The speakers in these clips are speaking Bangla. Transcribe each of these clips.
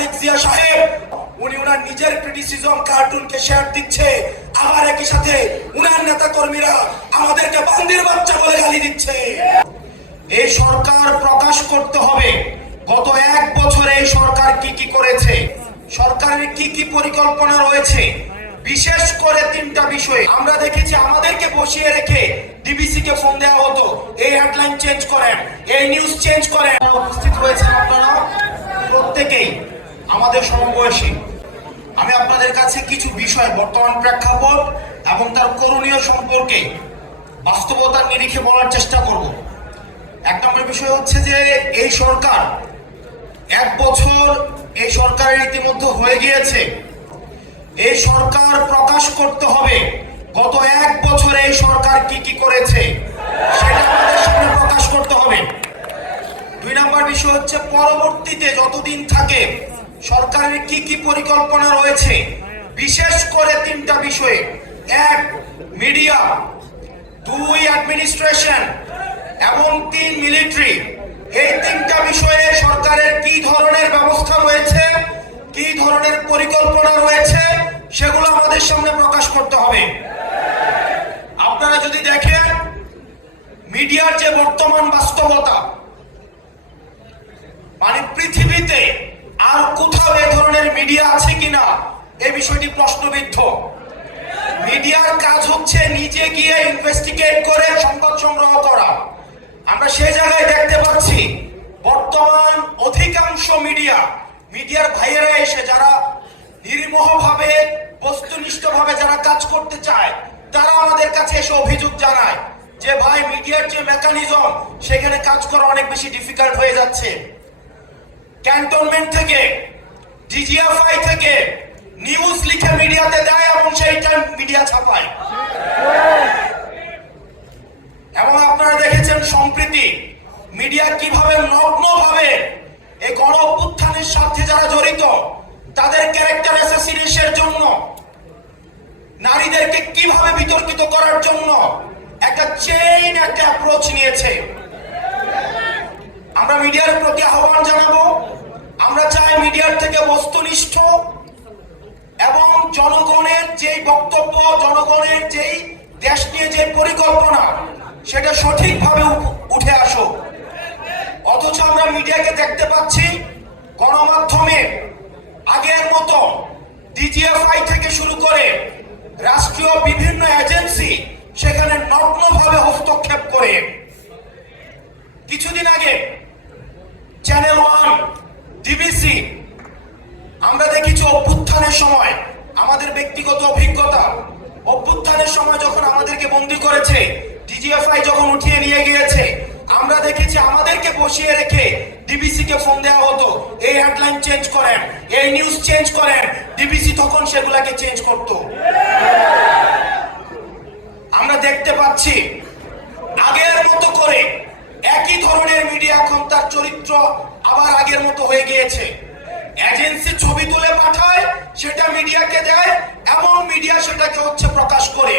তারেক জিয়া সাহেব, উনি উনার নিজের ক্রিটিসিজম কার্টুনকে শেয়ার দিচ্ছে, আবার একই সাথে উনার নেতা কর্মীরা আমাদেরকে বান্দির বাচ্চা বলে গালি দিচ্ছে। এই সরকার প্রকাশ করতে হবে। গত এক বছরে এই সরকার কি কি করেছে? সরকারের কি কি পরিকল্পনা রয়েছে? বিশেষ করে তিনটা বিষয়ে। আমরা দেখেছি আমাদেরকে বসিয়ে রেখে ডিবিসি কে ফোন দেওয়া হতো। এই হেডলাইন চেঞ্জ করেন, এই নিউজ চেঞ্জ করেন। উপস্থিত হয়েছেন আপনারা প্রত্যেকেই। আমাদের সমবয়সী। আমি আপনাদের কাছে কিছু বিষয়, বর্তমান প্রেক্ষাপট এবং তার করণীয় সম্পর্কে বাস্তবতার নিরিখে বলার চেষ্টা করব। এক নম্বর বিষয় হচ্ছে যে এই সরকার এক বছর এই সরকারের ইতিমধ্যে হয়ে গিয়েছে। এই সরকার প্রকাশ করতে হবে। গত এক বছরে এই সরকার কি কি করেছে, সেটা প্রকাশ করতে হবে। দুই নম্বর বিষয় হচ্ছে পরবর্তীতে যতদিন থাকে সরকারের কি কি পরিকল্পনা রয়েছে? বিশেষ করে তিনটা বিষয়ে। এক, মিডিয়া। দুই অ্যাডমিনিস্ট্রেশন এবং তিন মিলিটারি এই তিনটা বিষয়ে সরকারের কি ধরনের ব্যবস্থা রয়েছে? কি ধরনের পরিকল্পনা রয়েছে? সেগুলো আমাদের সামনে প্রকাশ করতে হবে। আপনারা যদি দেখেন, মিডিয়ার যে বর্তমান বাস্তবতা মানে পৃথিবীতে আর কোথাও এ ধরনের মিডিয়া আছে কিনা? এ বিষয়টি প্রশ্নবিদ্ধ। মিডিয়ার কাজ হচ্ছে নিজে গিয়ে ইনভেস্টিগেট করে সংবাদ সংগ্রহ করা। আমরা সেই জায়গায় দেখতে পাচ্ছি, বর্তমান অধিকাংশ মিডিয়া, মিডিয়ার ভাইয়েরা এসে যারা নির্মোহভাবে, বস্তুনিষ্ঠভাবে যারা কাজ করতে চায়, তারা আমাদের কাছে এসে অভিযোগ জানায় যে, ভাই, মিডিয়ার যে মেকানিজম সেখানে কাজ করা অনেক বেশি ডিফিকাল্ট হয়ে যাচ্ছে। ক্যান্টনমেন্ট থেকে, ডিজিএফআই থেকে নিউজ লিখে মিডিয়াতে দেয় এবং সেইটা মিডিয়া ছাপায়। এবং আপনারা দেখেছেন সম্প্রীতি, মিডিয়া কীভাবে নগ্ন ভাবে এই গণ অভ্যুত্থানের সাথে যারা জড়িত, তাদের ক্যারেক্টার অ্যাসাসিনেশনের জন্য, নারীদেরকে কীভাবে বিতর্কিত করার জন্য একটা চেইন একটা অ্যাপ্রোচ নিয়েছে। আমরা মিডিয়ার প্রতি আহ্বান জানাব মিডিয়ার থেকে বস্তুনিষ্ঠ এবং জনগণের যেই বক্তব্য, জনগণের যেই দেশ নিয়ে যে পরিকল্পনা, সেটা সঠিকভাবে উঠে আসুক। অথচ আমরা মিডিয়াকে দেখতে পাচ্ছি গণমাধ্যমে আগের মতো ডিজিএফআই থেকে শুরু করে রাষ্ট্রীয় বিভিন্ন এজেন্সি সেখানে নগ্নভাবে হস্তক্ষেপ করে। কিছুদিন আগে চ্যানেল ওয়ান, ডিবিসি আমরা দেখেছি অভ্যুত্থানের সময় আমাদের ব্যক্তিগত অভিজ্ঞতা। অভ্যুত্থানের সময় যখন আমাদেরকে বন্দি করেছে ডিজিএফআই যখন উঠিয়ে নিয়ে গিয়েছে, আমরা দেখেছি আমাদেরকে বসিয়ে রেখে ডিবিসি কে ফোন দেওয়া হতো, এই হেডলাইন চেঞ্জ করেন, এই নিউজ চেঞ্জ করেন। ডিবিসি তখন সেগুলাকে চেঞ্জ করতো। আমরা দেখতে পাচ্ছি, আগের মতো করে একই ধরনের মিডিয়া এখন তার চরিত্র আবার আগের মতো হয়ে গিয়েছে। এজেন্সি ছবি তুলে পাঠায়, সেটা মিডিয়াকে দেয়, এমন মিডিয়া সেটাকে হচ্ছে প্রকাশ করে।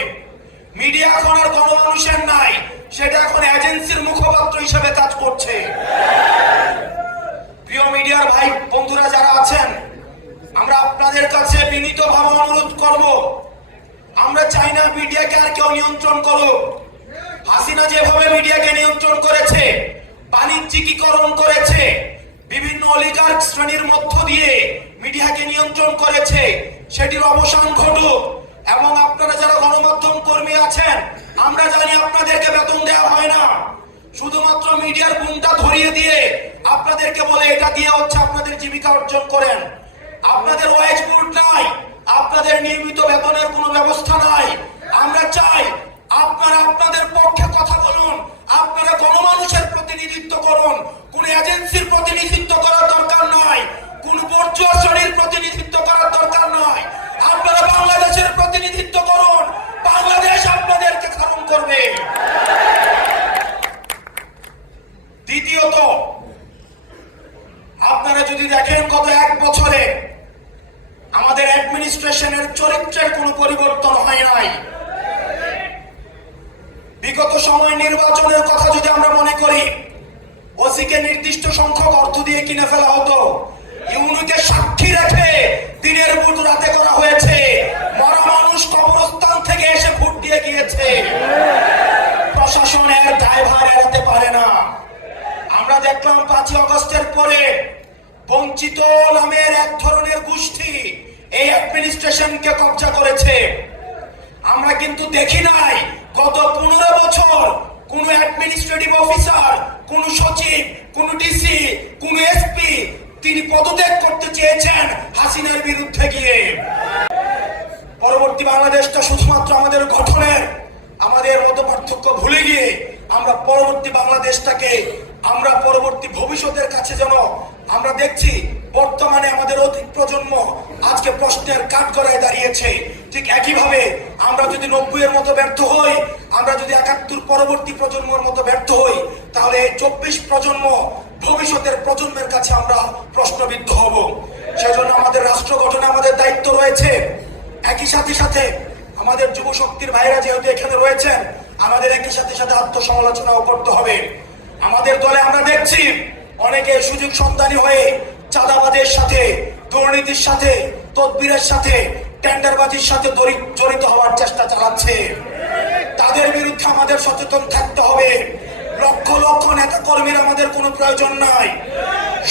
মিডিয়া এখন আর গণমানুষের নাই, সেটা এখন এজেন্সির মুখপাত্র হিসেবে কাজ করছে। প্রিয় মিডিয়ার ভাই, বন্ধুরা যারা আছেন, আমরা আপনাদের কাছে বিনীতভাবে অনুরোধ করব, আমরা চাই না মিডিয়াকে আর কেউ নিয়ন্ত্রণ করুক। হাসিনা যেভাবে মিডিয়াকে নিয়ন্ত্রণ করেছে, বাণিজ্যিকীকরণ করেছে বিভিন্ন অলিগার্ক শ্রেণির মধ্য দিয়ে মিডিয়াকে নিয়ন্ত্রণ করেছে, সেটির অবসান ঘটুক। এবং আপনারা যারা গণমাধ্যম কর্মী আছেন, আমরা জানি আপনাদেরকে বেতন দেওয়া হয় না। শুধুমাত্র মিডিয়ার গুণটা ধরিয়ে দিয়ে আপনাদেরকে বলে এটা দিয়ে হচ্ছে আপনাদের জীবিকা অর্জন করেন। আপনাদের ওয়েজ বোর্ড নাই, আপনাদের নিয়মিত বেতনের কোনো ব্যবস্থা নাই। আমরা চাই আপনারা আপনাদের ওসিকে নির্দিষ্ট সংখ্যক অর্থ দিয়ে কিনে ফেলা হতো। ইউনুকে সাক্ষী রেখে দিনের ভোট রাতে করা হয়েছে। মরা মানুষ কবরস্থান থেকে এসে ভোট দিয়ে গিয়েছে। প্রশাসনের দায়ভার এড়াতে পারে না। আমরা দেখলাম পাঁচই অগস্টের পরে বঞ্চিত নামের এক ধরনের গোষ্ঠী এই অ্যাডমিনিস্ট্রেশনকে কবজা করেছে। আমরা কিন্তু দেখি নাই গত পনেরো বছর কোন অ্যাডমিনিস্ট্রেটিভ অফিসার কোন সচিব, কোন ডিসি, কোন এসপি তিনি পদত্যাগ করতে চেয়েছেন হাসিনার বিরুদ্ধে গিয়ে। পরবর্তী বাংলাদেশটা শুধুমাত্র আমাদের গঠনের, আমাদের মত পার্থক্য ভুলে গিয়ে আমরা পরবর্তী বাংলাদেশটাকে, আমরা পরবর্তী ভবিষ্যতের কাছে যেন আমরা দেখছি বর্তমানে আমাদের অতীত প্রজন্ম আজকে প্রশ্নের কাঠ গড়ায় দাঁড়িয়েছে। ঠিক একইভাবে আমরা যদি নব্বই এর মতো ব্যর্থ হই, আমরা যদি একাত্তর পরবর্তী প্রজন্মের মতো ব্যর্থ হই তাহলে এই চব্বিশ প্রজন্ম ভবিষ্যতের প্রজন্মের কাছে আমরা প্রশ্নবিদ্ধ হব। সেজন্য আমাদের রাষ্ট্র গঠনে আমাদের দায়িত্ব রয়েছে। একই সাথে সাথে আমাদের যুব শক্তির ভাইরা যেহেতু এখানে রয়েছেন, আমাদের একই সাথে সাথে আত্মসমালোচনাও করতে হবে। আমাদের দলে আমরা দেখছি অনেকে সুযোগ সন্ধানী হয়ে চাঁদাবাজের সাথে, দুর্নীতির সাথে, তদবিরের সাথে, টেন্ডারবাজির সাথে জড়িত হওয়ার চেষ্টা চালাচ্ছে। তাদের বিরুদ্ধে আমাদের সচেতন থাকতে হবে। লক্ষ লক্ষ নেতা কর্মীর আমাদের কোনো প্রয়োজন নাই।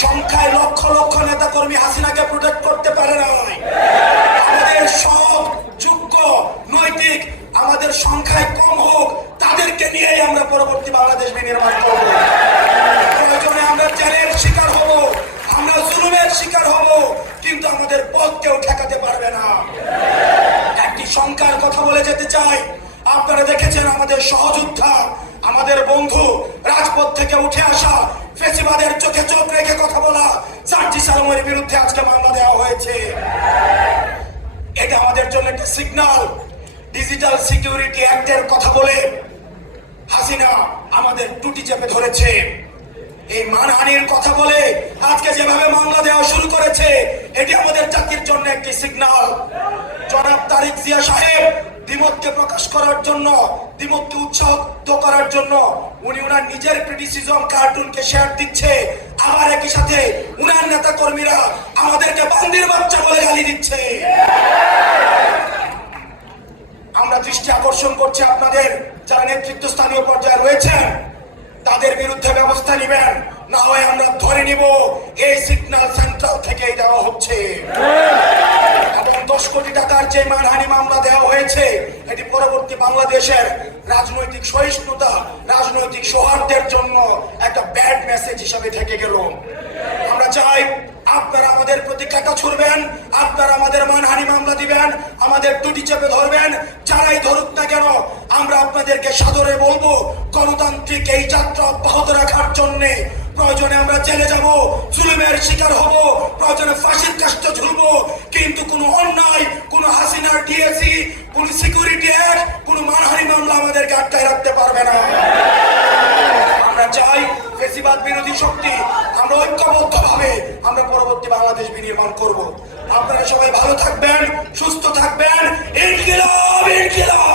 সংখ্যায় লক্ষ লক্ষ নেতা কর্মী হাসিনাকে প্রোটেক্ট করতে পারে নাই। আমাদের সব যোগ্য, নৈতিক, আমাদের সংখ্যায় কম হোক, তাদেরকে নিয়েই আমরা পরবর্তী বাংলাদেশ বিনির্মাণ করব। প্রয়োজনে আমরা চ্যালেঞ্জ শিকার হব, আমরা জুলুমের শিকার হব, কিন্তু আমাদের পথ কেউ ঠেকাতে পারবে না। একটি সংখ্যার কথা বলে যেতে চাই। আপনারা দেখেছেন আমাদের সহযোদ্ধা আমাদের বন্ধু রাজপথ থেকে উঠে আসা ফেসিবাদের চোখে চোখ রেখে কথা বলা সার্জি সালমের বিরুদ্ধে আজকে মামলা দেওয়া হয়েছে। এটা আমাদের জন্য একটা সিগন্যাল ডিজিটাল সিকিউরিটি অ্যাক্টের কথা বলে হাসিনা আমাদের টুটি চেপে ধরেছে। এই মানহানির কথা বলে আজকে যেভাবে মামলা দেওয়া শুরু করেছে, এটি আমাদের জাতির জন্য একটি সিগন্যাল জনাব তারিক জিয়া সাহেব দ্বিমতকে প্রকাশ করার জন্য, দ্বিমতকে উৎসাহিত করার জন্য উনি উনার নিজের ক্রিটিসিজম কার্টুনকে শেয়ার দিচ্ছে। আবার একই সাথে উনার নেতা কর্মীরা আমাদেরকে বান্দির বাচ্চা বলে গালি দিচ্ছে। আমরা দৃষ্টি আকর্ষণ করছি আপনাদের যারা নেতৃত্ব স্থানীয় পর্যায়ে রয়েছেন। তাদের বিরুদ্ধে ব্যবস্থা নেবেন। না হয় আমরা ধরে নিব এই সিগন্যাল সেন্ট্রাল থেকে দেওয়া হচ্ছে। এবং দশ কোটি টাকার যে মানহানি মামলা দেওয়া হয়েছে, এটি পরবর্তী বাংলাদেশের রাজনৈতিক সহিষ্ণুতা, রাজনৈতিক সৌহার্দ্যের জন্য একটা ব্যাড মেসেজ হিসাবে থেকে গেল। আমরা চাই আপনারা আমাদের প্রতি কাটা ছুড়বেন, আপনারা আমাদের মানহানি মামলা দিবেন, আমাদের টুটি চেপে ধরবেন, যারাই ধরুক না কেন, আমরা আপনাদেরকে সাদরে বলব, গণতান্ত্রিক এই যাত্রা অব্যাহত রাখার জন্য। প্রয়োজনে আমরা জেলে যাব, জুলুমের শিকার হব, প্রয়োজনে ফাঁসির কাষ্ট ঝুলবো, কিন্তু কোনো অন্যায়, কোনো হাসিনার ডিএসি কোনো সিকিউরিটি অ্যাক্ট কোনো মানহানি মামলা আমাদেরকে আটকায় রাখতে পারবে না। আমরা চাই ফেসিবাদ বিরোধী শক্তি। আমরা ঐক্যবদ্ধ ভাবে আমরা পরবর্তী বাংলাদেশ বিনির্মাণ করব। আপনারা সবাই ভালো থাকবেন, সুস্থ থাকবেন। ইনকিলাব ইনকিলাব!